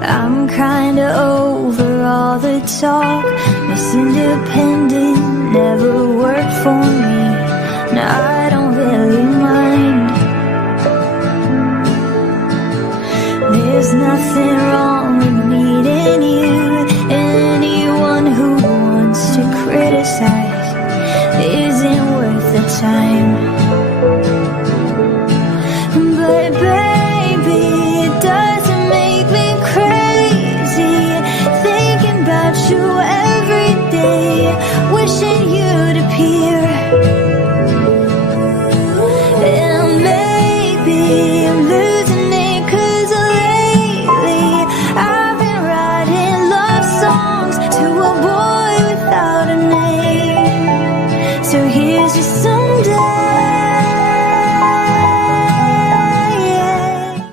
I'm kinda over all the talk. This independent never worked for me. Now I don't really mind. There's nothing wrong with meeting you. Anyone who wants to criticize isn't worth the time.